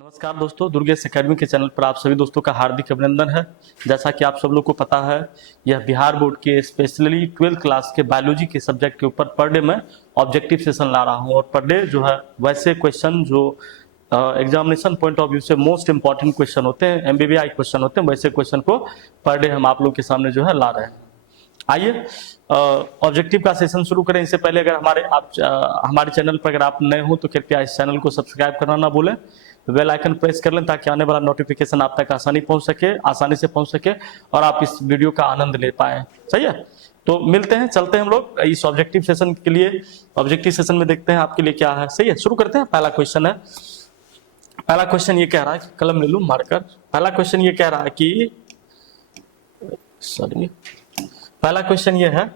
नमस्कार दोस्तों, दुर्गेश एकेडमी के चैनल पर आप सभी दोस्तों का हार्दिक अभिनंदन है। जैसा कि आप सब लोग को पता है, यह बिहार बोर्ड के स्पेशली 12th क्लास के बायोलॉजी के सब्जेक्ट के ऊपर पर डे में ऑब्जेक्टिव सेशन ला रहा हूं। और पर डे जो है वैसे क्वेश्चन जो एग्जामिनेशन पॉइंट ऑफ व्यू से मोस्ट इंपॉर्टेंट क्वेश्चन होते हैं, एमबीबीआई क्वेश्चन होते हैं, वैसे क्वेश्चन को पर डे हम आप लोग के सामने जो है ला रहे हैं। आइए ऑब्जेक्टिव का सेशन शुरू करें। इससे पहले अगर हमारे चैनल पर अगर आप नए हो तो कृपया इस चैनल को सब्सक्राइब करना ना भूलें, बेल आइकन प्रेस कर लें ताकि आने वाला नोटिफिकेशन आप तक आसानी से पहुंच सके और आप इस वीडियो का आनंद ले पाए। सही है, तो मिलते हैं, चलते हैं हम लोग इस ऑब्जेक्टिव सेशन के लिए। ऑब्जेक्टिव सेशन में देखते हैं आपके लिए क्या है। सही है, शुरू करते हैं। पहला क्वेश्चन है, पहला क्वेश्चन ये कह रहा है, कलम ले लूं मार्कर। पहला क्वेश्चन ये कह रहा है कि पहला क्वेश्चन ये है,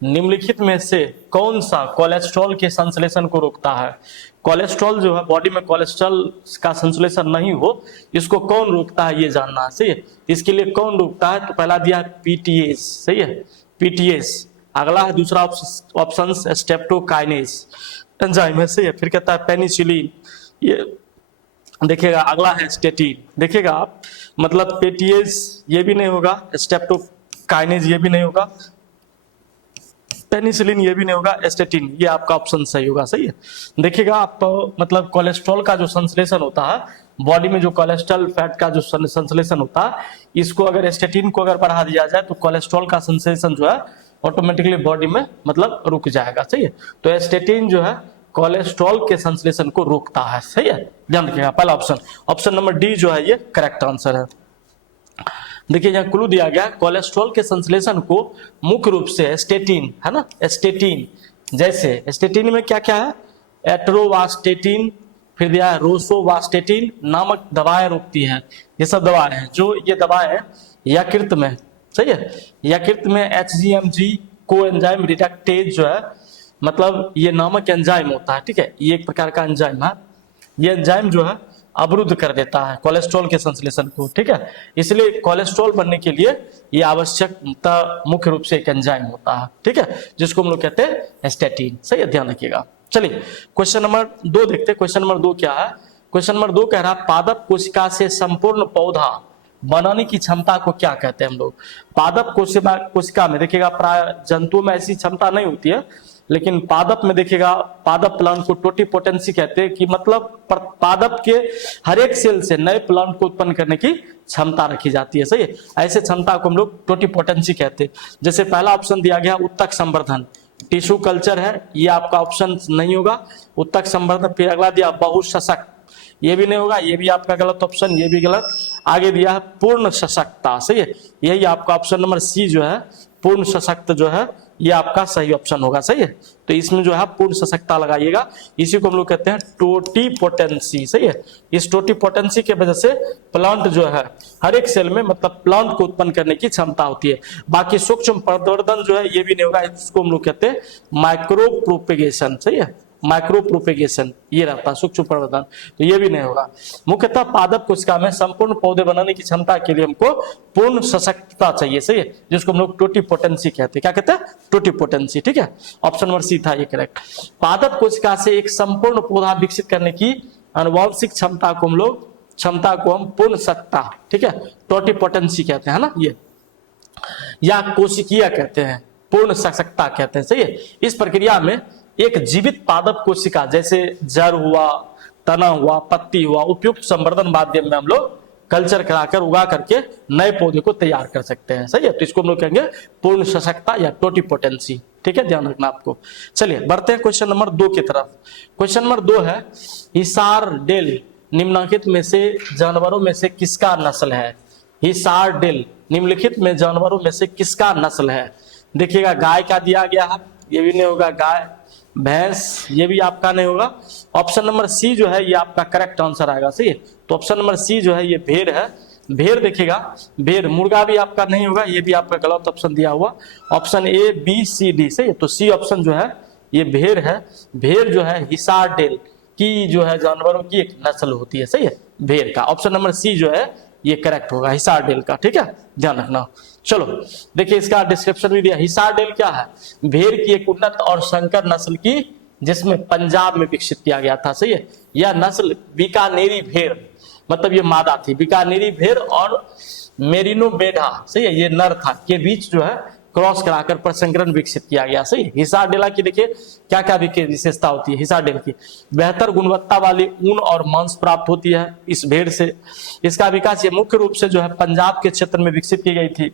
निम्नलिखित में से कौन सा कोलेस्ट्रॉल के संश्लेषण को रोकता है। कोलेस्ट्रॉल जो है, बॉडी में कोलेस्ट्रॉल का संश्लेषण नहीं हो, इसको कौन रोकता है ये जानना है। सही है, इसके लिए कौन रोकता है, तो पहला दिया है पीटीएस। सही है, पीटीएस। अगला है दूसरा ऑप्शन स्ट्रेप्टोकाइनेज एंजाइम है। सही है, फिर कहता है पेनिसिलिन, ये देखिएगा। अगला है स्टेटिन, देखिएगा आप, मतलब पीटीएस ये भी नहीं होगा, स्ट्रेप्टोकाइनेज ये भी नहीं होगा, पेनिसिलिन ये भी नहीं होगा, स्टेटिन ये आपका ऑप्शन सही होगा। सही है, देखिएगा आप, मतलब कोलेस्ट्रॉल का जो संश्लेषण होता है, बॉडी में जो कोलेस्ट्रॉल फैट का जो संश्लेषण होता है, इसको अगर स्टेटिन को अगर बढ़ा दिया जाए तो कोलेस्ट्रॉल का संश्लेषण जो है ऑटोमेटिकली बॉडी में मतलब रुक जाएगा। सही है, तो स्टेटिन जो है कोलेस्ट्रॉल के संश्लेषण को रोकता है। सही है, ध्यान रखिएगा। पहला ऑप्शन नंबर डी जो है ये करेक्ट आंसर है। देखिए यहाँ क्लू दिया गया, कोलेस्ट्रॉल के संश्लेषण को मुख्य रूप से स्टेटिन है ना, स्टेटिन, जैसे स्टेटिन में क्या क्या है, एट्रोवास्टेटिन, फिर दिया है रोसोवास्टेटिन नामक दवाएं रोकती हैं। ये सब दवाएं हैं, जो ये दवाएं हैं यकृत में, सही है, यकृत में HGMG को एंजाइम रिडक्टेज जो है, मतलब ये नामक एंजाइम होता है। ठीक है, ये एक प्रकार का एंजाइम है। ये एंजाइम जो है अवरुद्ध कर देता है कोलेस्ट्रॉल के संश्लेषण को। ठीक है, इसलिए कोलेस्ट्रॉल बनने के लिए ये आवश्यकता मुख्य रूप से एक एंजाइम होता है। ठीक है, जिसको हम लोग कहते हैं स्टेटिन। सही है, ध्यान रखिएगा। चलिए क्वेश्चन नंबर 2 देखते हैं। क्वेश्चन नंबर 2 क्या है, क्वेश्चन नंबर 2 कह रहा है, पादप कोशिका से संपूर्ण पौधा बनाने की क्षमता को क्या कहते हैं हम लोग। पादप कोशिका में देखिएगा, प्राय जंतुओं में ऐसी क्षमता नहीं होती है, लेकिन पादप में देखिएगा, पादप प्लांट को टोटिपोटेंसी कहते हैं, कि मतलब पादप के हर एक सेल से नए प्लांट को उत्पन्न करने की क्षमता रखी जाती है। सही है, ऐसे क्षमता को हम लोग टोटिपोटेंसी कहते हैं। जैसे पहला ऑप्शन दिया गया उत्तक संवर्धन, टिश्यू कल्चर है, ये आपका ऑप्शन नहीं होगा, उत्तक संवर्धन। फिर अगला दिया बहुसशक्त, ये भी नहीं होगा, ये भी आपका गलत ऑप्शन, ये भी गलत। आगे दिया है पूर्ण सशक्तता। सही है, यही आपका ऑप्शन नंबर सी जो है, पूर्ण सशक्त जो है, ये आपका सही ऑप्शन होगा। सही है, तो इसमें जो है पूर्ण सशक्तता लगाइएगा, इसी को हम लोग कहते हैं टोटिपोटेंसी। सही है, इस टोटिपोटेंसी के वजह से प्लांट जो है हर एक सेल में मतलब प्लांट को उत्पन्न करने की क्षमता होती है। बाकी सूक्ष्म प्रवर्धन जो है ये भी नहीं होगा, इसको हम लोग कहते हैं माइक्रो प्रोपेगेशन। सही है, माइक्रो प्रोपेगेशन ये रहता है, सूक्ष्म प्रवर्धन, तो ये भी नहीं होगा। मुख्यतः पादप कोशिका में संपूर्ण पौधे बनाने की क्षमता के लिए हमको पूर्ण सशक्तता चाहिए। सही है, जिसको हम लोग टोटिपोटेंसी कहते हैं। क्या कहते हैं, टोटिपोटेंसी। ठीक है, ऑप्शन नंबर सी था ये करेक्ट। पादप कोशिका से एक संपूर्ण पौधा विकसित करने की आनुवंशिक क्षमता को हम पूर्ण सत्ता, ठीक है, टोटिपोटेंसी कहते हैं ना, ये या कोशिकीय कहते हैं, पूर्ण सशक्तता कहते हैं। सही है, इस प्रक्रिया में एक जीवित पादप कोशिका जैसे जड़ हुआ, तना हुआ, पत्ती हुआ, उपयुक्त संवर्धन माध्यम में हम लोग कल्चर कराकर उगा करके नए पौधे को तैयार कर सकते हैं। सही है, तो इसको हम लोग कहेंगे पूर्ण सशक्तता या टोटिपोटेंसी। ठीक है, ध्यान रखना आपको। चलिए बढ़ते हैं क्वेश्चन नंबर 2 की तरफ। क्वेश्चन नंबर 2 है, हिसारडेल निम्नलिखित में से जानवरों में से किसका नस्ल है। हिसारडेल निम्नलिखित में जानवरों में से किसका नस्ल है। देखिएगा, गाय का दिया गया है, ये भी नहीं होगा, गाय, भैंस ये भी आपका नहीं होगा। ऑप्शन नंबर सी जो है ये आपका करेक्ट आंसर आएगा। सही है, तो ऑप्शन नंबर सी जो है ये भेड़ है। भेड़ देखिएगा, भेड़, मुर्गा भी आपका नहीं होगा, ये भी आपका गलत ऑप्शन दिया हुआ। Option A B C D. सही है, तो सी ऑप्शन जो है ये भेड़ है। भेड़ जो है हिसारडेल की जो है जानवरों की एक नस्ल होती है। सही है, भेड़ का ऑप्शन नंबर सी जो है ये करेक्ट होगा, हिसारडेल का। ठीक है, ध्यान रखना। चलो देखिए, इसका डिस्क्रिप्शन भी दिया। हिसारडेल क्या है, भेड़ की एक उन्नत और संकर नस्ल की जिसमें पंजाब में विकसित किया गया था, सही है। यह नस्ल बीकानेरी भेड़, मतलब ये मादा थी, बीकानेरी भेड़ और मेरिनो मेढा, सही है, ये नर था, के बीच जो है क्रॉस कराकर प्रसंकरण विकसित किया गया, सही है। हिसारडेला की देखिए क्या क्या विशेषता होती है हिसारडेल की। बेहतर गुणवत्ता वाली ऊन और मांस प्राप्त होती है इस भेड़ से। इसका विकास ये मुख्य रूप से जो है पंजाब के क्षेत्र में विकसित की गई थी।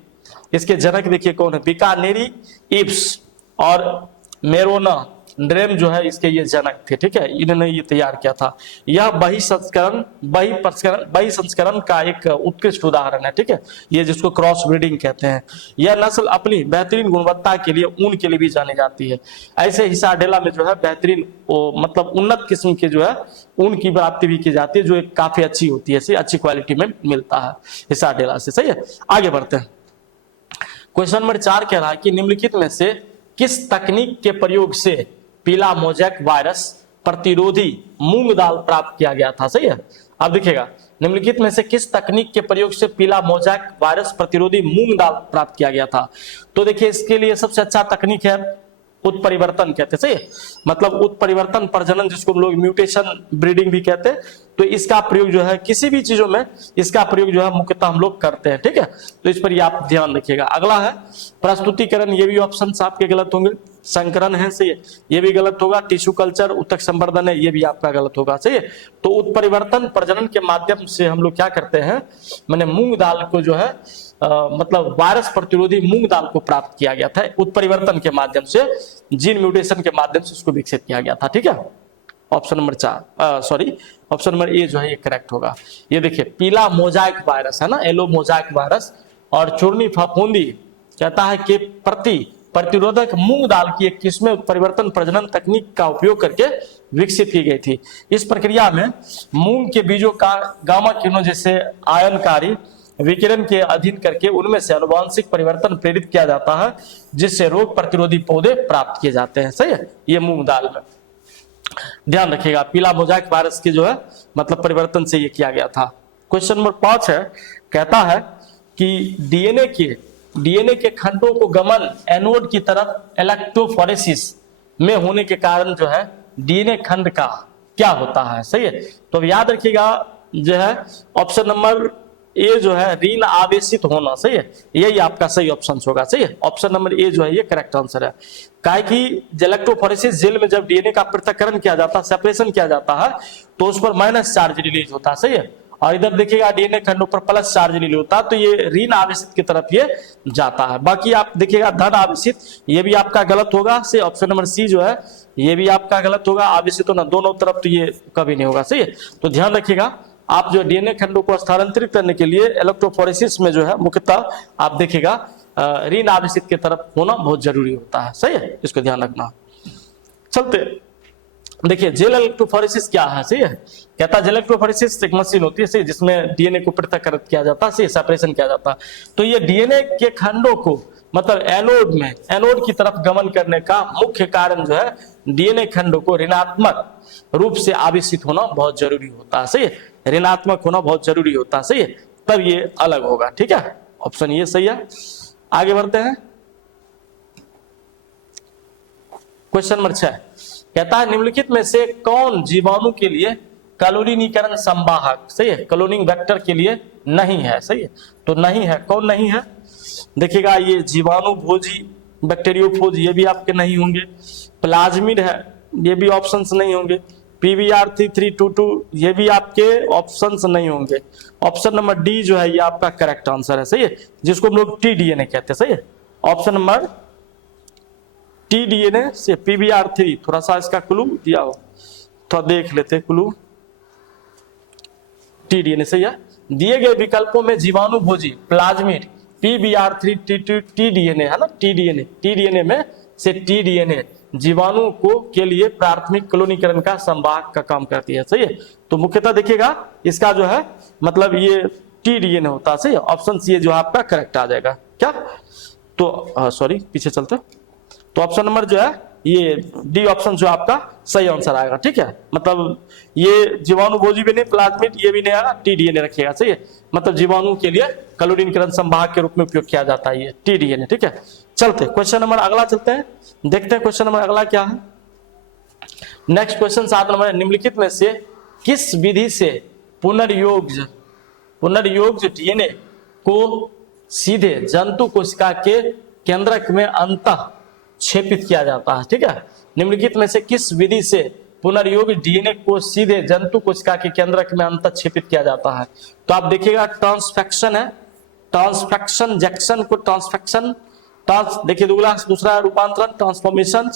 इसके जनक देखिए कौन है, बीकानेरी इब्स और मेरोना ड्रेम जो है इसके ये जनक थे, ठीक है, इन्होंने ये तैयार किया था। यह बही संस्करण का एक उत्कृष्ट उदाहरण है, ठीक है, ये जिसको क्रॉस ब्रीडिंग कहते हैं। यह नस्ल अपनी बेहतरीन गुणवत्ता के लिए ऊन के लिए भी जानी जाती है। ऐसे हिसारडेला में जो है बेहतरीन मतलब उन्नत किस्म के जो है ऊन की प्राप्ति भी की जाती है, जो एक काफी अच्छी होती है, अच्छी क्वालिटी में मिलता है हिसारडेला से, सही है। आगे बढ़ते हैं। क्वेश्चन नंबर 4 कह रहा है कि निम्नलिखित में से किस तकनीक के प्रयोग से पीला मोजैक वायरस प्रतिरोधी मूंग दाल प्राप्त किया गया था, सही है। अब देखिएगा निम्नलिखित में से किस तकनीक के प्रयोग से पीला मोजैक वायरस प्रतिरोधी मूंग दाल प्राप्त किया गया था। तो देखिए इसके लिए सबसे अच्छा तकनीक है उत्परिवर्तन कहते हैं, सही है, मतलब उत्परिवर्तन प्रजनन, जिसको हम लोग म्यूटेशन ब्रीडिंग भी कहते हैं। तो इसका प्रयोग जो है किसी भी चीजों में इसका प्रयोग जो है मुख्यतः हम लोग करते हैं, ठीक है। तो इस पर आप ध्यान रखिएगा। अगला है प्रस्तुतिकरण, ये भी ऑप्शन आपके गलत होंगे। संकरण है, सही है, ये भी गलत होगा। टिश्यू कल्चर, उत्तक संवर्धन है, ये भी आपका गलत होगा, सही है। तो उत्परिवर्तन प्रजनन के माध्यम से हम लोग क्या करते हैं, मैंने मूंग दाल को जो है मतलब वायरस प्रतिरोधी मूंग दाल को प्राप्त किया गया था उत्परिवर्तन के माध्यम से, जीन म्यूटेशन के माध्यम से उसको विकसित किया गया था, ठीक है। Option number 4 sorry option number A जो है ये करेक्ट होगा। ये देखिए पीला मोजाइक वायरस है ना, येलो मोजाइक वायरस और चूर्णी फफूंदी कहता है कि प्रतिरोधक मूंग दाल की एक किस्म में उत्परिवर्तन प्रजनन तकनीक का उपयोग करके विकसित की गई थी। इस प्रक्रिया में मूंग के बीजों का गामा किरणों जैसे आयनकारी विकिरण के अधीन करके उनमें से आनुवांशिक परिवर्तन प्रेरित किया जाता है, जिससे रोग प्रतिरोधी पौधे प्राप्त किए जाते हैं, सही है। ये मूंग दाल में ध्यान रखिएगा, पीला मोजाइक वायरस के जो है मतलब परिवर्तन से ये किया गया था। क्वेश्चन नंबर 5 है, कहता है कि डीएनए के खंडों को गमन एनोड की तरफ इलेक्ट्रोफोरेसिस में होने के कारण जो है डीएनए खंड का क्या होता है, सही है। तो अब याद रखिएगा जो है ऑप्शन नंबर ए जो है ऋण आवेशित होना, सही है, यही आपका सही ऑप्शन होगा, सही है। ऑप्शन नंबर ए जो है ये करेक्ट आंसर है। काहे कि इलेक्ट्रोफोरेसिस जेल में जब डीएनए का पृथक्करण किया जाता है, सेपरेशन किया जाता है, तो उस पर माइनस चार्ज रिलीज होता है, सही है। और इधर देखिएगा डीएनए खंडों पर प्लस चार्ज रिलीज होता है, तो ये ऋण आवेशित की तरफ ये जाता है। बाकी आप देखिएगा धन आवेशित, ये भी आपका गलत होगा, सही। ऑप्शन नंबर सी जो है ये भी आपका गलत होगा, आवेशित होना दोनों तरफ तो ये कभी नहीं होगा, सही है। तो ध्यान रखिएगा आप जो डीएनए खंडों को स्थानांतरित करने के लिए इलेक्ट्रोफोरेसिस में जो है मुख्यतः आप देखिएगा ऋण आवेशित की तरफ होना बहुत जरूरी होता है, सही है, इसको ध्यान रखना। चलते देखिए जेल इलेक्ट्रोफोरेसिस क्या है, सही है। कहता है जेल इलेक्ट्रोफोरेसिस एक मशीन होती है, सही, जिसमें डीएनए को पृथक्करण किया जाता है, सही, सेपरेशन किया जाता है। तो ये डीएनए के खंडों को मतलब एनोड की तरफ गमन करने का मुख्य कारण जो है डीएनए खंडों को ऋणात्मक रूप से आवेशित होना बहुत जरूरी होता है, सही है, ऋणात्मक होना बहुत जरूरी होता है, सही है, तब ये अलग होगा, ठीक है। ऑप्शन ये सही है। आगे बढ़ते हैं। क्वेश्चन नंबर 6 कहता है निम्नलिखित में से कौन जीवाणु के लिए कलोनीकरण संवाहक, सही है, क्लोनिंग वेक्टर के लिए नहीं है, सही है। तो नहीं है, कौन नहीं है, देखिएगा ये जीवाणु भोजी बैक्टीरियोफोज ये भी आपके नहीं होंगे, प्लाज्मिड है ये भी ऑप्शंस नहीं होंगे, PBr3322 ये भी आपके ऑप्शंस नहीं होंगे। ऑप्शन नंबर डी जो है ये आपका करेक्ट आंसर है, सही है, जिसको हम लोग टीडीएनए कहते हैं, सही है। ऑप्शन नंबर टीडीएनए से PBr3, थोड़ा सा इसका क्लू दिया हो, थोड़ा देख लेते क्लू। टीडीएनए सही है। दिए गए विकल्पों में जीवाणु भोजी प्लाज्मिड PBr3 टीडीएनए है ना, टीडीएनए में से टीडीएनए जीवाणु को के लिए प्राथमिक क्लोनीकरण का संवाहक का काम करती है, सही है। तो मुख्यतः देखिएगा इसका जो है मतलब ये टीडीएनए होता है, सही है। ऑप्शन सी जो आपका करेक्ट आ जाएगा क्या, तो सॉरी पीछे चलते, तो ऑप्शन नंबर जो है ये डी ऑप्शन जो आपका सही आंसर आएगा, ठीक है। मतलब ये जीवाणु भोजी भी नहीं, प्लाज्मिड ये भी नहीं आएगा, टीडीएनए रखिएगा, सही है। मतलब जीवाणु के लिए क्लोनीकरण संवाहक के रूप में उपयोग किया जाता है ये टीडीएनए, ठीक है। चलते क्वेश्चन नंबर अगला चलते हैं, देखते हैं क्वेश्चन नंबर अगला क्या है। नेक्स्ट क्वेश्चन 7 नंबर, निम्नलिखित में से किस विधि से पुनर्योग्य डीएनए को सीधे जंतु कोशिका के केंद्रक में अंतः क्षेपित किया जाता है? ठीक है, निम्नलिखित में से किस विधि से पुनर्योग्य डीएनए को सीधे जंतु कोशिका के केंद्रक में अंतः क्षेपित किया जाता है? तो आप देखिएगा ट्रांसफेक्शन है, ट्रांसफेक्शन जैक्सन को ट्रांसफेक्शन, देखिए दूसरा रूपांतरण ट्रांसफॉर्मेशन,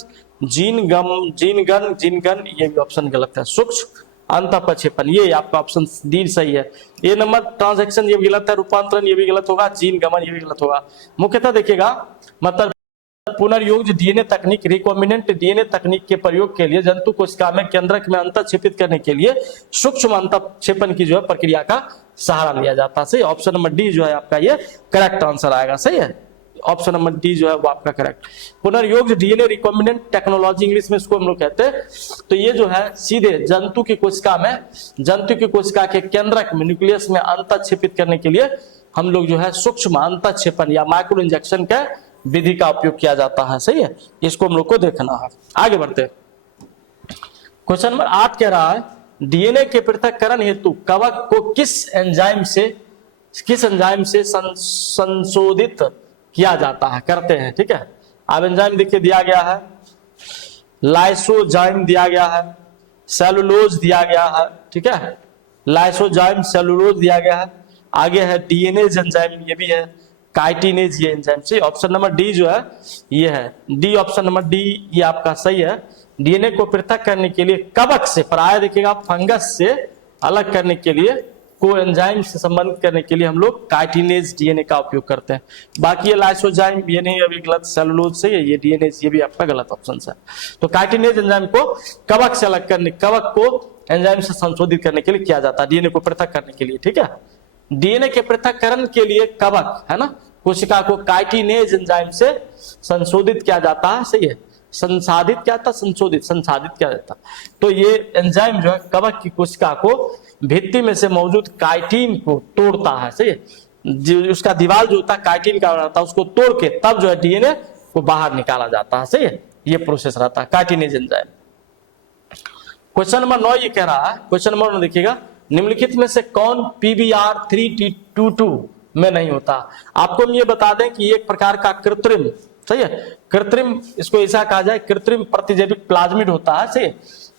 जीन गन, ये भी ऑप्शन गलत है। सूक्ष्म अंतःप्रक्षेपण, ये आपका ऑप्शन डी सही है। ये नंबर ट्रांजैक्शन ये भी गलत है, रूपांतरण ये भी गलत होगा, जीन गमन ये भी गलत होगा। मुख्यतः देखिएगा मतलब पुनर्योग्य डीएनए तकनीक, रिकॉम्बिनेंट डीएनए तकनीक के प्रयोग के लिए जंतु कोशिका में केंद्रक में अंतःक्षेपित करने के लिए सूक्ष्म अंतःक्षेपण की जो है प्रक्रिया का सहारा लिया जाता है। सही, ऑप्शन नंबर डी जो है आपका ये करेक्ट आंसर आएगा। सही है, ऑप्शन नंबर डी जो है वो आपका करेक्ट। पुनर्योग्य डीएनए रिकॉम्बिनेंट टेक्नोलॉजी इंग्लिश में इसको हम लोग कहते हैं। तो ये जो है सीधे जंतु की कोशिका के केंद्रक में न्यूक्लियस में अंतःक्षेपित करने के लिए हम लोग जो है सूक्ष्म अंतःक्षेपण या माइक्रो इंजेक्शन का विधि का उपयोग किया जाता है। सही है, इसको हम लोग को देखना है। आगे बढ़ते हैं, क्वेश्चन नंबर 8 कह रहा है डीएनए के पृथक्करण हेतु कवक को किस एंजाइम से संशोधित किया जाता है, करते हैं? ठीक है, अब एंजाइम देखिए दिया गया है, लाइसोजाइम दिया गया है, सेलुलोज दिया गया है। ठीक है, लाइसोजाइम सेलुलोज दिया गया है। आगे है डीएनएज एंजाइम, ये भी है, काइटिनेज ये एंजाइम से। ऑप्शन नंबर डी जो है ये है, डी ऑप्शन नंबर डी ये आपका सही है। डीएनए को पृथक करने के लिए कवक से, प्राय देखिएगा फंगस से अलग करने के लिए, को एंजाइम से संबंधित करने के लिए हम लोग काइटिनेज डीएनए का उपयोग करते हैं। बाकी ये लाइसोजाइम ये नहीं, अभी गलत, सेलुलोज से ये डीएनए ये भी आपका गलत ऑप्शन है। तो काइटिनेज एंजाइम को कवक से अलग करने, कवक को एंजाइम से संशोधित करने के लिए किया जाता है, डीएनए को पृथक करने के लिए। ठीक है, डीएनए के पृथक्करण के लिए कवक है ना, कोशिका को काइटिनेज एंजाइम से संशोधित किया जाता है। सही है, संसाधित क्या था, संशोधित किया जाता है। तो ये एंजाइम जो है कवक की कोशिका को भित्ति में से मौजूद काइटिन को तोड़ता है। सही है, जो उसका दीवार जो होता है काइटिन का रहता है, उसको तोड़ के तब जो है डीएनए को बाहर निकाला जाता है। सही है, ये प्रोसेस रहता है काइटिनेज एंजाइम। क्वेश्चन नंबर 9 ये कह रहा है, क्वेश्चन नंबर 9 देखिएगा, निम्नलिखित में से कौन PBr322 में नहीं होता? आपको हम ये बता दें कि एक प्रकार का कृत्रिम, सही है, कृत्रिम, इसको ऐसा कहा जाए कृत्रिम प्रतिजैविक प्लाज्मिड होता है। सही है,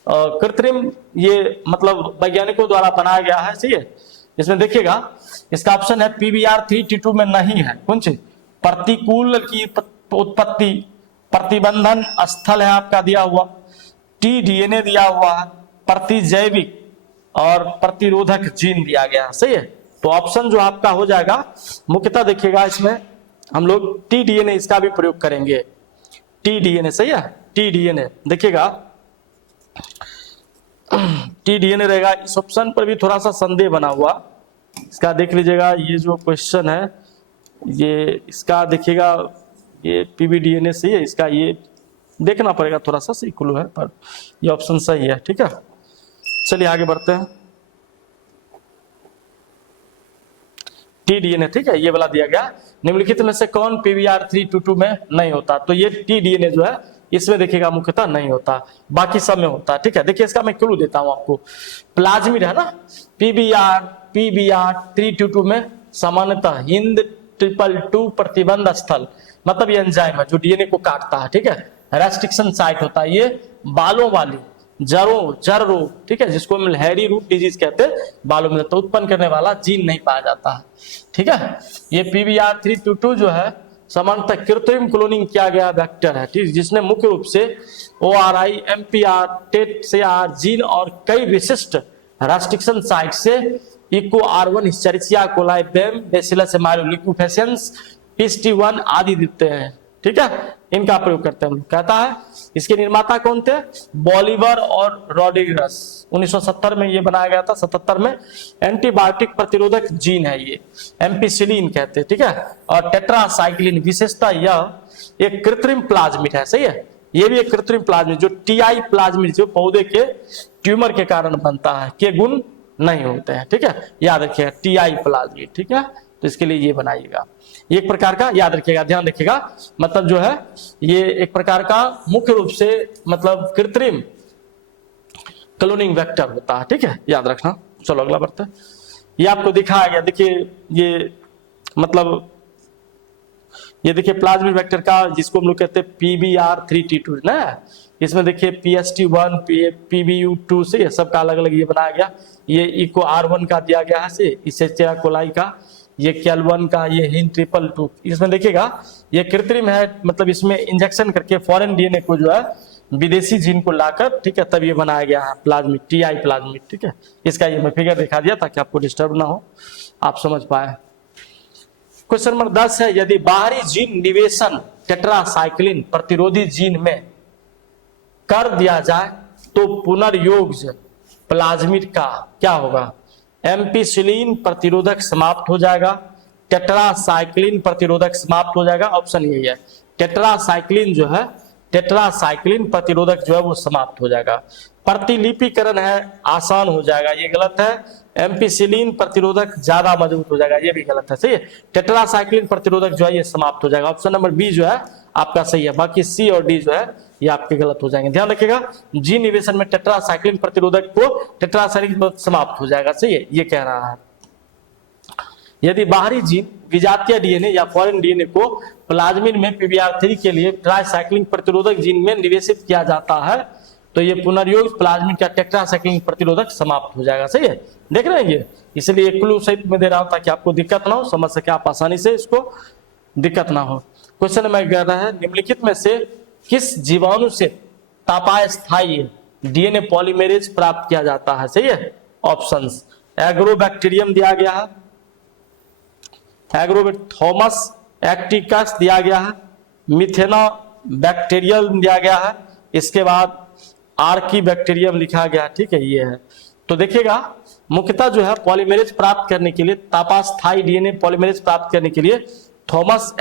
कृत्रिम ये मतलब वैज्ञानिकों द्वारा बनाया गया है। सही है, इसमें देखिएगा इसका ऑप्शन है PBr322 में नहीं है। कौन सी? प्रतिकूल की उत्पत्ति, प्रतिबंधन स्थल है आपका दिया हुआ, टीडीएनए दिया हुआ है, प्रतिजैविक और प्रतिरोधक जीन दिया गया है। सही है, तो ऑप्शन जो आपका हो जाएगा मुख्यतः देखिएगा इसमें हम लोग टीडीएनए इसका भी प्रयोग करेंगे, टीडीएनए। सही है, टीडीएनए देखिएगा टीडीएनए रहेगा। इस ऑप्शन पर भी थोड़ा सा संदेह बना हुआ, इसका देख लीजिएगा। ये जो क्वेश्चन है ये इसका देखिएगा, ये पीबीडीएनए सही है, इसका ये देखना पड़ेगा, थोड़ा सा सही क्लू है, पर ये ऑप्शन सही है। ठीक है, चलिए आगे बढ़ते हैं। टीडीएनए, ठीक है, ये वाला दिया गया, निम्नलिखित में से कौन PBr322 में नहीं होता? तो ये टीडीएनए जो है इसमें देखिएगा मुख्यतः नहीं होता, बाकी सब में होता है। ठीक है, देखिए इसका मैं क्लू देता हूं आपको, प्लाज्मिड है ना, PBr322 में सामान्यतः हिंद 222 प्रतिबंध स्थल, मतलब ये एंजाइम है जो डीएनए को काटता है। ठीक है, रेस्ट्रिक्शन साइट होता है, ये बालों वाली जड़ रोग, ठीक है, जिसको हम हैरी रूट डिजीज कहते हैं, बालों में तो उत्पन्न करने वाला जीन नहीं पाया जाता है। ठीक है, ये PBr322 जो है सामान्यतः कृत्रिम क्लोनिंग किया गया वेक्टर है, ठीक, जिसने मुख्य रूप से ORI, MPR, TET जीन और कई विशिष्ट रेस्ट्रिक्शन साइट से इको R1 हिस्टेरिसिया कोलाई बेम बेसिलस लिक्विफेसेंस PST1 आदि दिखते हैं। ठीक है, इनका प्रयोग करते हैं हम। कहता है इसके निर्माता कौन थे? बॉलिवर और रोड्रिगस। 1970 में ये बनाया गया था, 77 में। एंटीबायोटिक प्रतिरोधक जीन है ये, एम्पिसिलिन कहते हैं। ठीक है, और टेट्रासाइक्लिन, विशेषता यह एक कृत्रिम प्लाज्मिड है। सही है, ये भी एक कृत्रिम प्लाज्मिड, जो TI प्लाज्मिड जो पौधे के ट्यूमर के कारण बनता है, के गुण नहीं होते हैं। ठीक है, याद रखिएगा TI प्लाज्मिड। ठीक है, तो इसके लिए ये बनाइएगा, एक प्रकार का, याद रखिएगा, ध्यान रखिएगा, मतलब जो है ये एक प्रकार का मुख्य रूप से मतलब कृत्रिम क्लोनिंग वेक्टर होता है, ठीक है, याद रखना। चलो अगला बढ़ते हैं। ये आपको दिखाया गया, देखिए ये मतलब ये देखिए प्लाज्मिड वेक्टर का, जिसको हम लोग कहते हैं PBr3T2 ना, इसमें देखिए PST1 PBU2 से ये सबका अलग अलग ये बनाया गया। ये इको R1 का दिया गया है, से इसे कोलाई का, ये Cal1 का, ये हिन 222। इसमें देखिएगा ये कृत्रिम है, मतलब इसमें इंजेक्शन करके फॉरेन DNA को जो है विदेशी जीन को लाकर, ठीक है, तब ये बनाया गया है प्लाज्मिड, TI प्लाज्मिड, ठीक है। इसका ये मैं फिगर दिखा दिया ताकि आपको डिस्टर्ब ना हो, आप समझ पाए। क्वेश्चन नंबर 10 है, यदि बाहरी जीन निवेशन टेट्रासाइक्लिन प्रतिरोधी जीन में कर दिया जाए तो पुनर्योज प्लाज्मिड का क्या होगा? एम्पिसिलिन प्रतिरोधक समाप्त हो जाएगा, टेट्रासाइक्लिन प्रतिरोधक समाप्त हो जाएगा, ऑप्शन यही है। टेट्रासाइक्लिन जो है, टेट्रासाइक्लिन प्रतिरोधक जो है वो समाप्त हो जाएगा। प्रतिलिपिकरण है आसान हो जाएगा, ये गलत है। एम्पिसिलिन प्रतिरोधक ज्यादा मजबूत हो जाएगा, ये भी गलत है, सही है। टेट्रासाइक्लिन प्रतिरोधक जो है ये समाप्त हो जाएगा, ऑप्शन नंबर बी जो है आपका सही है। बाकी सी और डी जो है ये आपके गलत हो जाएंगे। ध्यान रखिएगा, जीन निवेशन में टेट्रासाइक्लिन प्रतिरोधक को टेट्रासाइक्लिन समाप्त हो जाएगा, सही है, ये कह रहा है। यदि बाहरी जीन विजातीय DNA या फॉरेन DNA को प्लाज्मिड में PBr3 के लिए ट्राइसाइक्लिन प्रतिरोधक जीन में निवेशित किया जाता है तो ये पुनर्योग प्लाज्मिड का टेट्रासाइक्लिन प्रतिरोधक समाप्त हो जाएगा, सही है। देख रहे हैं ये, इसलिए क्लू सहित में दे रहा हूं ताकि आपको दिक्कत ना हो, समझ सके आप आसानी से, इसको दिक्कत ना हो। क्वेश्चन नंबर 11 है, निम्नलिखित में से किस जीवाणु से तापास्थायी DNA पॉलीमेरेज प्राप्त किया जाता है? सही है, ऑप्शंस एग्रोबैक्टीरियम दिया गया है, थॉमस एक्टिकस दिया गया है, मिथेनोबैक्टीरियम दिया गया है, इसके बाद आर्कीबैक्टीरियम लिखा गया, ठीक है, ये है। तो देखिएगा मुख्यतः जो है पॉलीमेरेज प्राप्त करने के लिए, तापास्थायी DNA पॉलीमेरेज प्राप्त करने के लिए थॉमस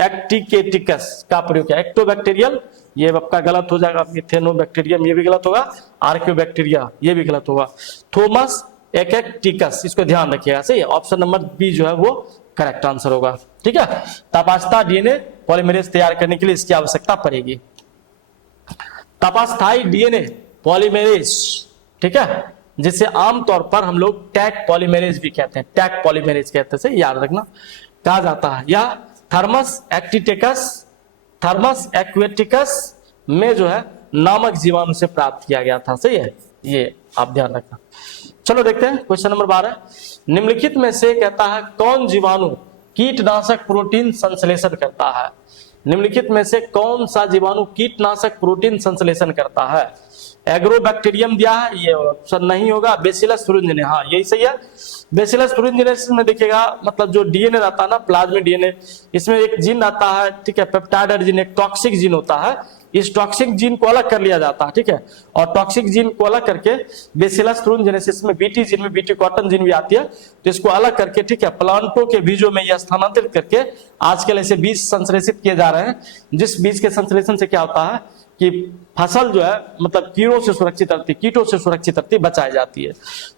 एक्टिकेटिकस का प्रयोग किया। एक्टोबैक्टीरियल ये आपका गलत हो जाएगा, मिथेनोबैक्टीरियम ये भी गलत होगा, आर्कियोबैक्टीरिया ये भी गलत होगा, थॉमस एक्टिकस, इसको ध्यान रखिएगा, सही है। ऑप्शन नंबर बी जो है वो करेक्ट आंसर होगा, ठीक है। तापास्थायी DNA पॉलीमेरेज तैयार करने के लिए इसकी आवश्यकता पड़ेगी। तापास्थायी DNA पॉलीमेरेज, ठीक है, जिसे आमतौर पर हम लोग टैग पॉलीमेरेज भी कहते हैं, टैग पॉलीमेरेज कहते हैं, सही याद रखना, कहा जाता है। या थर्मस एक्वेटिकस में जो है नामक जीवाणु से प्राप्त किया गया था, सही है, ये आप ध्यान रखना। चलो देखते हैं क्वेश्चन नंबर 12, निम्नलिखित में से कहता है कौन जीवाणु कीटनाशक प्रोटीन संश्लेषण करता है? निम्नलिखित में से कौन सा जीवाणु कीटनाशक प्रोटीन संश्लेषण करता है? एग्रोबैक्टीरियम दिया है, ये ऑप्शन नहीं होगा। बेसिलस thuringiensis, हाँ यही सही है। बेसिलस thuringiensis में देखिएगा मतलब जो DNA रहता है ना, प्लाज्मिड DNA, इसमें एक जीन आता है, ठीक है, पेप्टाइड जीन, एक टॉक्सिक जीन होता है। इस टॉक्सिक जीन को अलग कर लिया जाता है, ठीक है, और टॉक्सिक जीन को अलग करके बेसिलस thuringiensis में बीटी जीन में बीटी कॉटन जीन भी आती है, तो इसको अलग करके, ठीक है, प्लांटों के बीजों में यह स्थानांतरित करके आजकल ऐसे बीज संश्लेषित किए जा रहे हैं, जिस बीज के संश्लेषण से क्या होता है कि फसल जो है मतलब कीड़ों से सुरक्षित रहती, कीटों से सुरक्षित रहती, बचाई जाती है।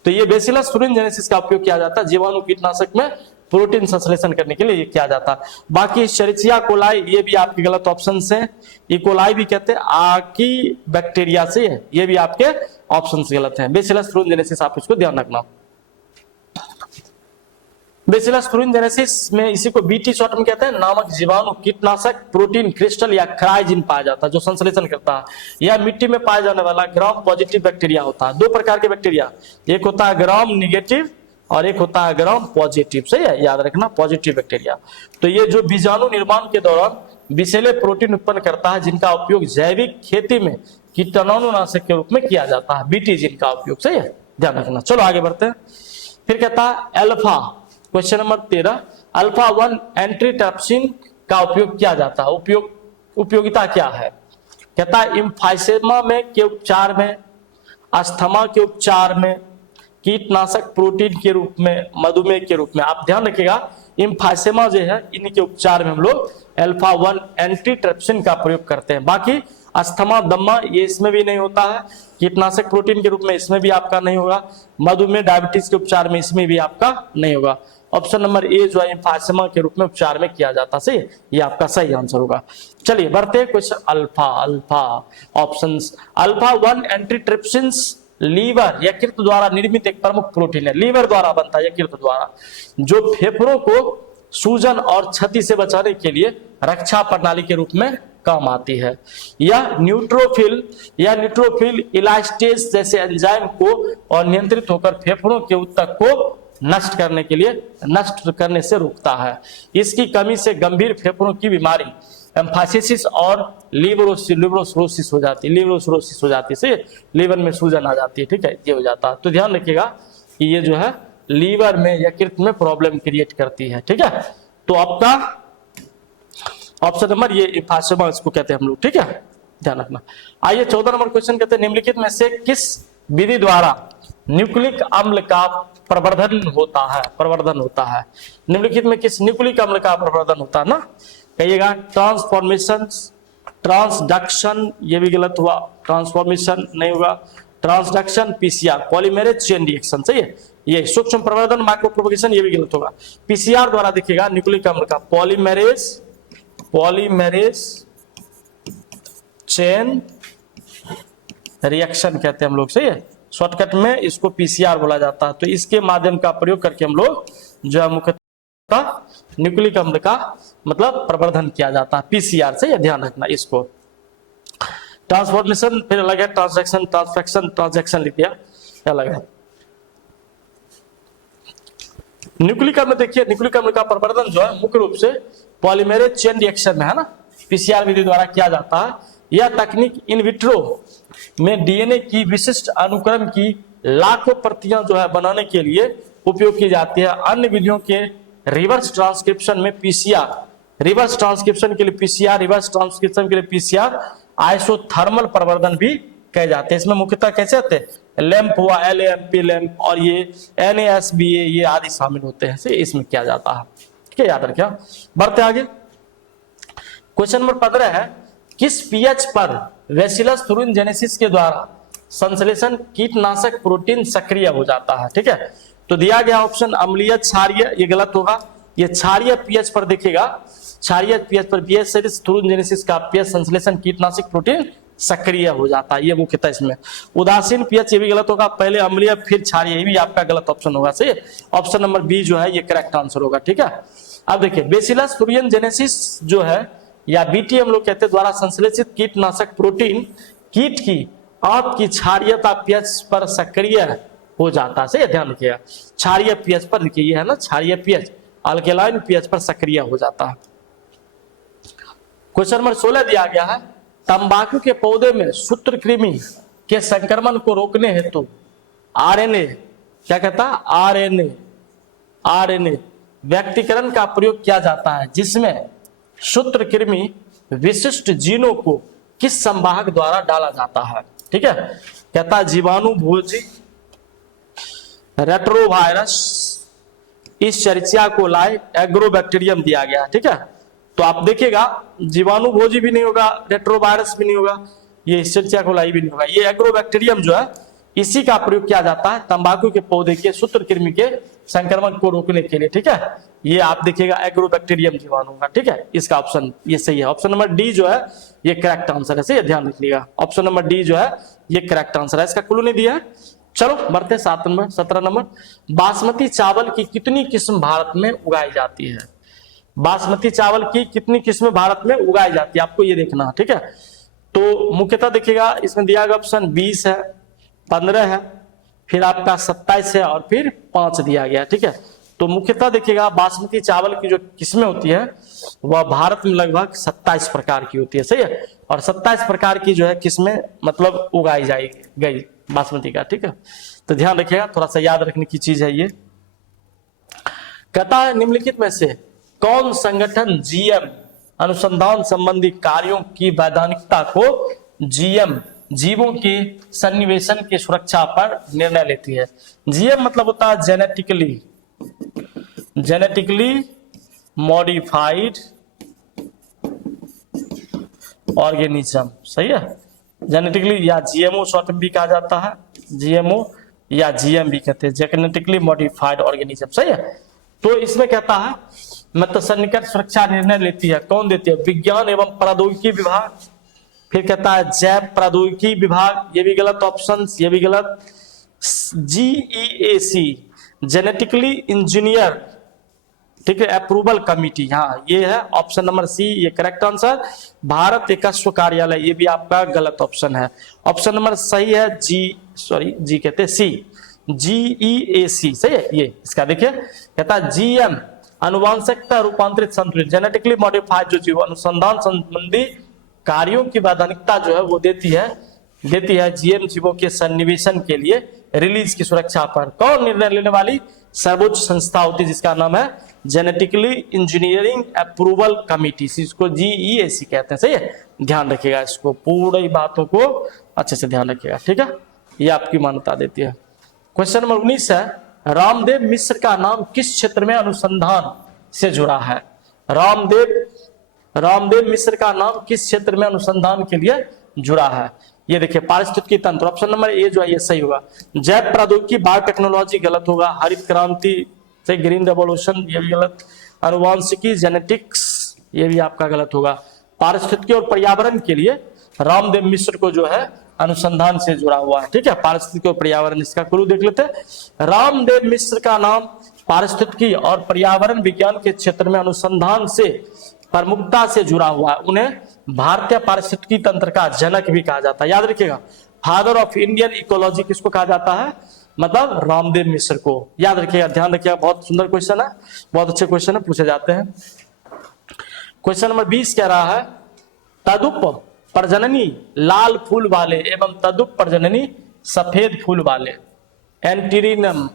तो ये बेसिलस thuringiensis का उपयोग किया जाता है जीवाणु कीटनाशक में प्रोटीन संश्लेषण करने के लिए ये किया जाता है। बाकी शेरिचिया कोलाई ये भी आपके गलत ऑप्शन है, इकोलाई भी कहते हैं, आर्की बैक्टीरिया से है, ये भी आपके ऑप्शन गलत है। बेसिलस thuringiensis आप इसको ध्यान रखना। बेसिलस thuringiensis में इसी को बीटी शॉर्ट में कहते हैं, नामक जीवाणु कीटनाशक प्रोटीन क्रिस्टल या क्राइजिन पाया जाता है जो संश्लेषण करता है। यह मिट्टी में पाया जाने वाला ग्राम पॉजिटिव बैक्टीरिया होता है। दो प्रकार के बैक्टीरिया, एक होता है ग्राम निगेटिव और एक होता है ग्राम पॉजिटिव, सही है, याद रखना, पॉजिटिव बैक्टीरिया। तो ये जो बीजाणु निर्माण के दौरान विषैले प्रोटीन उत्पन्न करता है, जिनका उपयोग जैविक खेती में कीटाणुनाशक के रूप में किया जाता है, बीटी जीन का उपयोग, सही है, ध्यान रखना। चलो आगे बढ़ते हैं। फिर कहता है alpha, question number 13, alpha 1 antitrypsin का उपयोग किया जाता है, उपयोगिता क्या है? कहता है इम्फाइसेमा में के उपचार में, अस्थमा के उपचार में, कीटनाशक प्रोटीन के रूप में, मधुमेह के रूप में। आप ध्यान रखिएगा इम्फाइसेमा जो है इनके उपचार में हम लोग अल्फा 1 एंटीट्रिप्सिन का प्रयोग करते हैं। बाकी अस्थमा दम्मा ये इसमें भी नहीं होता है, कीटनाशक प्रोटीन के रूप में इसमें भी आपका नहीं होगा, मधुमेह डायबिटीज के उपचार में इसमें भी आपका नहीं होगा। ऑप्शन नंबर ए जो है एम्फाइसेमा के रूप में उपचार में किया जाता है। सही है, ये आपका सही आंसर होगा। चलिए बढ़ते हैं question alpha. Alpha options, alpha 1 antitrypsin liver यकृत द्वारा निर्मित एक प्रमुख प्रोटीन है, लीवर द्वारा बनता है, यकृत द्वारा, जो फेफड़ों को सूजन और क्षति से बचाने के लिए रक्षा प्रणाली के रूप में काम आती है। यह न्यूट्रोफिल इलास्टेज जैसे एंजाइम को और नियंत्रित होकर फेफड़ों के ऊतक को नष्ट करने से रोकता है। इसकी कमी से गंभीर फेफड़ों की बीमारी एम्फाइसिस और लिवरोसिरोसिस हो जाती है, लिवरोसिरोसिस हो जाती है, लीवर में सूजन आ जाती है, ठीक है, ये हो जाता है। तो ध्यान रखिएगा कि ये जो है लीवर में यकृत में प्रॉब्लम क्रिएट करती है, ठीक है। तो आपका ऑप्शन नंबर ये एम्फाइसेमा इसको कहते हैं हम लोग, ठीक है, ध्यान रखना। आइए 14 नंबर क्वेश्चन कहते हैं निम्नलिखित में से किस विधि द्वारा न्यूक्लिक अम्ल का प्रवर्धन होता है, निम्नलिखित में किस न्यूक्लिक अम्ल का प्रवर्धन होता है ना, कहिएगा ट्रांसफॉर्मेशन, ट्रांसडक्शन, ये भी गलत हुआ, ट्रांसफॉर्मेशन नहीं होगा, transduction, PCR polymerase chain reaction, सही है, ये सूक्ष्म प्रवर्धन माइक्रो प्रोपगेशन, ये भी गलत होगा। पीसीआर द्वारा देखिएगा न्यूक्लिक अम्ल का पॉलीमेरेज चेन रिएक्शन कहते हैं हम लोग, सही है, शॉर्टकट में इसको पीसीआर बोला जाता है। तो इसके माध्यम का प्रयोग करके हम लोग जो है मुख्यतः न्यूक्लिक अम्ल का मतलब प्रवर्धन किया जाता है पीसीआर से, ध्यान रखना इसको। ट्रांसफॉर्मेशन फिर अलग है, ट्रांसडक्शन, ट्रांसफेक्शन, ट्रांजैक्शन लिख दिया अलग है। न्यूक्लिक अम्ल देखिए, न्यूक्लिक अम्ल का प्रवर्धन जो है मुख्य रूप से पॉलीमेरेज चेन रिएक्शन में है ना, पीसीआर विधि द्वारा किया जाता है। यह तकनीक इन विट्रो में डीएनए की विशिष्ट अनुक्रम की लाखों प्रतियां जो है बनाने के लिए उपयोग की जाती है। अन्य विधियों के रिवर्स ट्रांसक्रिप्शन में पीसीआर, रिवर्स ट्रांसक्रिप्शन के लिए पीसीआर, रिवर्स ट्रांसक्रिप्शन के लिए पीसीआर, आइसोथर्मल प्रवर्धन भी कहे जाते हैं। इसमें मुख्यतः कैसे आते हैं, लैंप हुआ, एलएएमपी लैंप, और ये एनएएसबीए ये आदि शामिल होते हैं, इसमें किया जाता है, ठीक है, याद रखिए। बढ़ते आगे, क्वेश्चन नंबर 15 है किस पीएच पर बेसिलस thuringiensis के द्वारा संश्लेषण कीटनाशक प्रोटीन सक्रिय हो जाता है, ठीक है। तो दिया गया ऑप्शन अम्लीय, क्षारीय, ये गलत होगा, ये क्षारीय पीएच पर देखिएगा, क्षारीय पीएच पर बेसिलस thuringiensis का पीएच संश्लेषण कीटनाशक प्रोटीन सक्रिय हो जाता है, ये मुख्यतः इसमें। उदासीन पीएच, ये भी गलत होगा, पहले अम्लीय फिर क्षारीय, ये भी आपका गलत ऑप्शन होगा, सही। ऑप्शन नंबर बी जो है ये करेक्ट आंसर होगा, ठीक है। अब देखिए बेसिलस thuringiensis जो है या बीटी हम लोग कहते हैं द्वारा संश्लेषित कीटनाशक प्रोटीन कीट की आपकी क्षारीयता पीएच पर सक्रिय हो जाता है, सही, ध्यान रखिएगा। क्षारीय पीएच पर देखिए ये है ना, क्षारीय पीएच अल्केलाइन पीएच पर सक्रिय हो जाता है। क्वेश्चन नंबर 16 दिया गया है तंबाकू के पौधे में सूत्रकृमि के संक्रमण को रोकने हेतु आरएनए, क्या कहता है, आरएनए व्यक्तिकरण का प्रयोग किया जाता है, जिसमें सूत्रकृमि विशिष्ट जीनों को किस संवाहक द्वारा डाला जाता है, ठीक है। कहता है जीवाणु भोजी रेट्रोवायरस, इस चर्चा को लाए एग्रोबैक्टीरियम दिया गया, ठीक है। तो आप देखिएगा जीवाणु भोजी भी नहीं होगा, रेट्रोवायरस भी नहीं होगा, ये इस चर्चा को लाई भी नहीं होगा, ये एग्रोबैक्टीरियम जो है इसी का प्रयोग किया जाता है तंबाकू के पौधे के सूत्रकृमि के संक्रमण को रोकने के लिए, ठीक है। ये आप देखिएगा एग्रोबैक्टीरियम जीवाणु का, ठीक है, इसका ऑप्शन ये सही है। ऑप्शन नंबर डी जो है ये करेक्ट आंसर है, सही, ध्यान रखिएगा। ऑप्शन नंबर डी जो है ये करेक्ट आंसर है, इसका क्लू नहीं दिया है। चलो बढ़ते 17 नंबर, बासमती चावल की कितनी किस्म भारत में उगाई जाती है, बासमती चावल की कितनी किस्में भारत में उगाई जाती है, आपको ये देखना है, ठीक है। तो मुख्यतः देखिएगा इसमें दिया गया ऑप्शन 20 है, 15 है, फिर आपका 27 है और फिर 5 दिया गया, ठीक है। तो मुख्यतः देखिएगा बासमती चावल की जो किस्में होती है वह भारत में लगभग 27 प्रकार की होती है, सही है, और 27 प्रकार की जो है किस्में मतलब उगाई गई बासमती का, ठीक है। तो ध्यान रखिएगा, थोड़ा सा याद रखने की चीज है ये। कहता है निम्नलिखित में से कौन संगठन जीएम अनुसंधान संबंधी कार्यों की वैधानिकता को जीवों के सन्निवेशन की सुरक्षा पर निर्णय लेती है। जीएम मतलब होता है जेनेटिकली मॉडिफाइड ऑर्गेनिज्म, सही है, जेनेटिकली या जीएमओ शॉर्ट भी कहा जाता है, जीएमओ या जीएम भी कहते हैं, जेनेटिकली मॉडिफाइड ऑर्गेनिज्म, सही है। तो इसमें कहता है मतलब सन्निकट सुरक्षा निर्णय लेती है, कौन देती है? विज्ञान एवं प्रौद्योगिकी विभाग। फिर कहता है जैव प्रौद्योगिकी विभाग, ये भी गलत ऑप्शन, ये भी गलत। GEAC जेनेटिकली इंजीनियर, ठीक है, अप्रूवल कमिटी, हाँ ये है ऑप्शन नंबर सी, ये करेक्ट आंसर। भारत एकस्व कार्यालय, ये भी आपका गलत ऑप्शन है। ऑप्शन नंबर सही है जी कहते हैं सी, GEAC सही है ये इसका। देखिए कहता है GM अनुवांशिकता रूपांतरित संतुलित, जेनेटिकली मॉडिफाइड जो जीव अनुसंधान संबंधी कार्यों की वैधानिकता जो है वो देती है GM जीवों के सन्निवेशन के लिए रिलीज की सुरक्षा पर। कौन निर्णय लेने वाली? सर्वोच्च संस्था होती है जिसका नाम है जेनेटिकली इंजीनियरिंग अप्रूवल कमिटी, इसको GEAC कहते हैं, सही है। ध्यान रखिएगा, इसको पूरी बातों को अच्छे से ध्यान रखिएगा, ठीक है, ये आपकी मान्यता देती है। क्वेश्चन नंबर 19 है, रामदेव मिश्र का नाम किस क्षेत्र में अनुसंधान से जुड़ा है? रामदेव मिश्र का नाम किस क्षेत्र में अनुसंधान के लिए जुड़ा है? ये देखिए पारिस्थितिकी तंत्र, ऑप्शन नंबर ए जो है ये सही होगा। जैव प्रौद्योगिकी बायोटेक्नोलॉजी गलत होगा। हरित क्रांति से ग्रीन रेवोल्यूशन, ये भी गलत। अनुवांशिकी जेनेटिक्स, ये भी आपका गलत होगा। पारिस्थितिकी और पर्यावरण के लिए रामदेव मिश्र को जो है अनुसंधान से जुड़ा हुआ है, ठीक है। पारिस्थितिकी और पर्यावरण, इसका क्लू देख लेते हैं। रामदेव मिश्र का नाम पारिस्थितिकी और पर्यावरण विज्ञान के क्षेत्र में अनुसंधान से प्रमुखता से जुड़ा हुआ है। उन्हें भारतीय पारिस्थितिकी तंत्र का जनक भी कहा जाता है, याद रखिएगा। फादर ऑफ इंडियन इकोलॉजी किसको कहा जाता है? मतलब रामदेव मिश्र को, याद रखिएगा, ध्यान रखिएगा। बहुत सुंदर क्वेश्चन है, बहुत अच्छे क्वेश्चन है, पूछे जाते हैं। क्वेश्चन नंबर 20 कह रहा है, तदुप प्रजननी लाल फूल वाले एवं तदुप प्रजननी सफेद फूल वाले एंटीरियम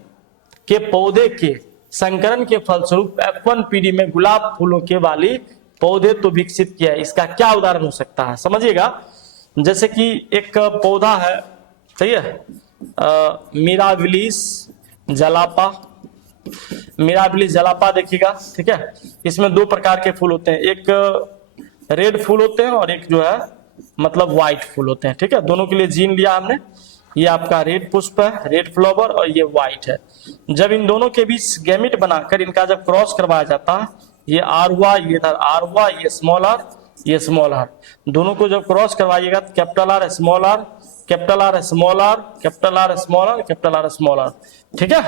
के पौधे के संकरण के फलस्वरूप F1 पीढ़ी में गुलाब फूलों के वाली पौधे तो विकसित किया है। इसका क्या उदाहरण हो सकता है? समझिएगा, जैसे कि एक पौधा है, सही है, मिराबिलिस जलापा देखिएगा, ठीक है। इसमें दो प्रकार के फूल होते हैं, एक रेड फूल होते हैं और एक जो है मतलब व्हाइट फूल होते हैं, ठीक है। दोनों के लिए जीन लिया हमने, ये आपका रेड पुष्प है, रेड फ्लावर, और ये व्हाइट है। जब इन दोनों के बीच गैमेट बनाकर इनका जब क्रॉस करवाया जाता है, ये आर हुआ, ये इधर आर हुआ, ये स्मॉल आर, ये स्मॉल आर, दोनों को जब क्रॉस करवाइएगा तो capital R small R, capital R small R, capital R small R, capital R small R, ठीक है।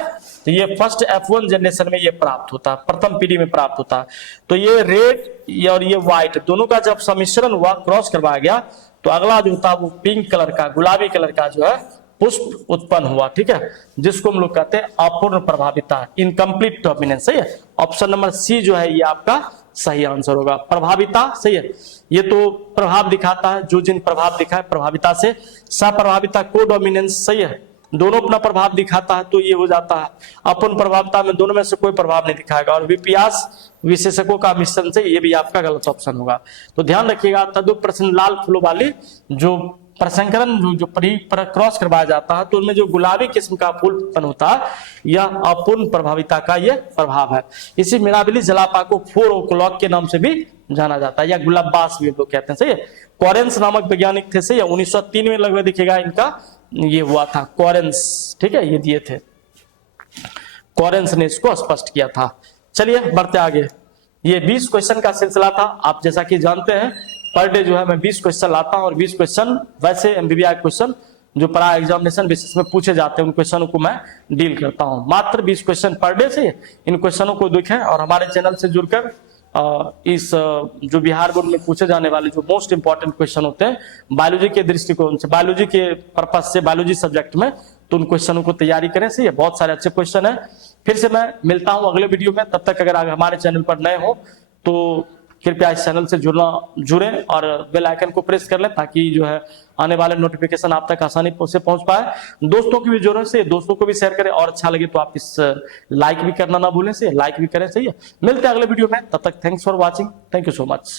तो ये फर्स्ट F1 जनरेशन में ये प्राप्त होता है, प्रथम पीढ़ी में प्राप्त होता है। तो ये रेड और ये व्हाइट दोनों का जब सम्मिश्रण हुआ, क्रॉस करवाया गया, तो अगला जो होता है वो पिंक कलर का, गुलाबी कलर का जो है पुष्प उत्पन्न हुआ, ठीक है, जिसको हम लोग कहते हैं अपूर्ण प्रभाविता, इनकम्प्लीट डोमिनेंस, सही है। ऑप्शन नंबर सी जो है ये आपका सही आंसर होगा। प्रभाविता, सही है, ये तो प्रभाव दिखाता है, जो जिन प्रभाव दिखा है प्रभाविता से। सप्रभाविता को डोमिनेंस, सही है, दोनों अपना प्रभाव दिखाता है तो ये हो जाता है। अपूर्ण प्रभाविता में दोनों में से कोई प्रभाव नहीं दिखाएगा। और विपियास विशेषकों का मिश्रण से, ये भी आपका गलत ऑप्शन होगा। तो ध्यान रखिएगा, तदुप प्रश्न लाल फूलों वाली जो प्रसंकरण जो क्रॉस करवाया जाता है तो उनमें जो गुलाबी किस्म का फूल उत्पन्न होता है, यह अपूर्ण प्रभाविता का यह प्रभाव है। इसी मिराबिलिस जलापा को 4 o'clock के नाम से भी जाना जाता है, या गुलाबास भी लोग कहते हैं, सही है। कॉरेंस नामक वैज्ञानिक थे, सही है, 1903 में लगभग दिखेगा इनका ये हुआ था, कॉरेंस, ठीक है, ये दिए थे, कॉरेंस ने इसको स्पष्ट किया था। चलिए बढ़ते आगे। ये 20 क्वेश्चन का सिलसिला था। आप जैसा कि जानते हैं पर डे जो है मैं 20 क्वेश्चन लाता हूं, और 20 क्वेश्चन वैसे MBBI क्वेश्चन जो प्राय एग्जामिनेशन बेसिस में पूछे जाते हैं उन क्वेश्चनों को मैं डील करता हूं। मात्र 20 क्वेश्चन पर डे से इन क्वेश्चनों को देखें और हमारे चैनल से जुड़कर इस जो बिहार बोर्ड में पूछे जाने वाले जो मोस्ट इंपॉर्टेंट क्वेश्चन होते हैं बायोलॉजी के दृष्टिकोण से, बायोलॉजी के पर्पज से, बायोलॉजी सब्जेक्ट में, तो उन क्वेश्चनों को तैयारी करें। सही है, बहुत सारे अच्छे क्वेश्चन है। फिर से मैं मिलता हूं अगले वीडियो में, तब तक अगर हमारे चैनल पर नए हो तो कृपया इस चैनल से जुड़ें और बेल आइकन को प्रेस कर लें, ताकि जो है आने वाले नोटिफिकेशन आप तक आसानी से पहुंच पाए। दोस्तों की भी जरूरत से दोस्तों को भी शेयर करें, और अच्छा लगे तो आप इस लाइक भी करना ना भूलें, से लाइक भी करें, सही है। मिलते हैं अगले वीडियो में, तब तक thanks for watching, thank you so much.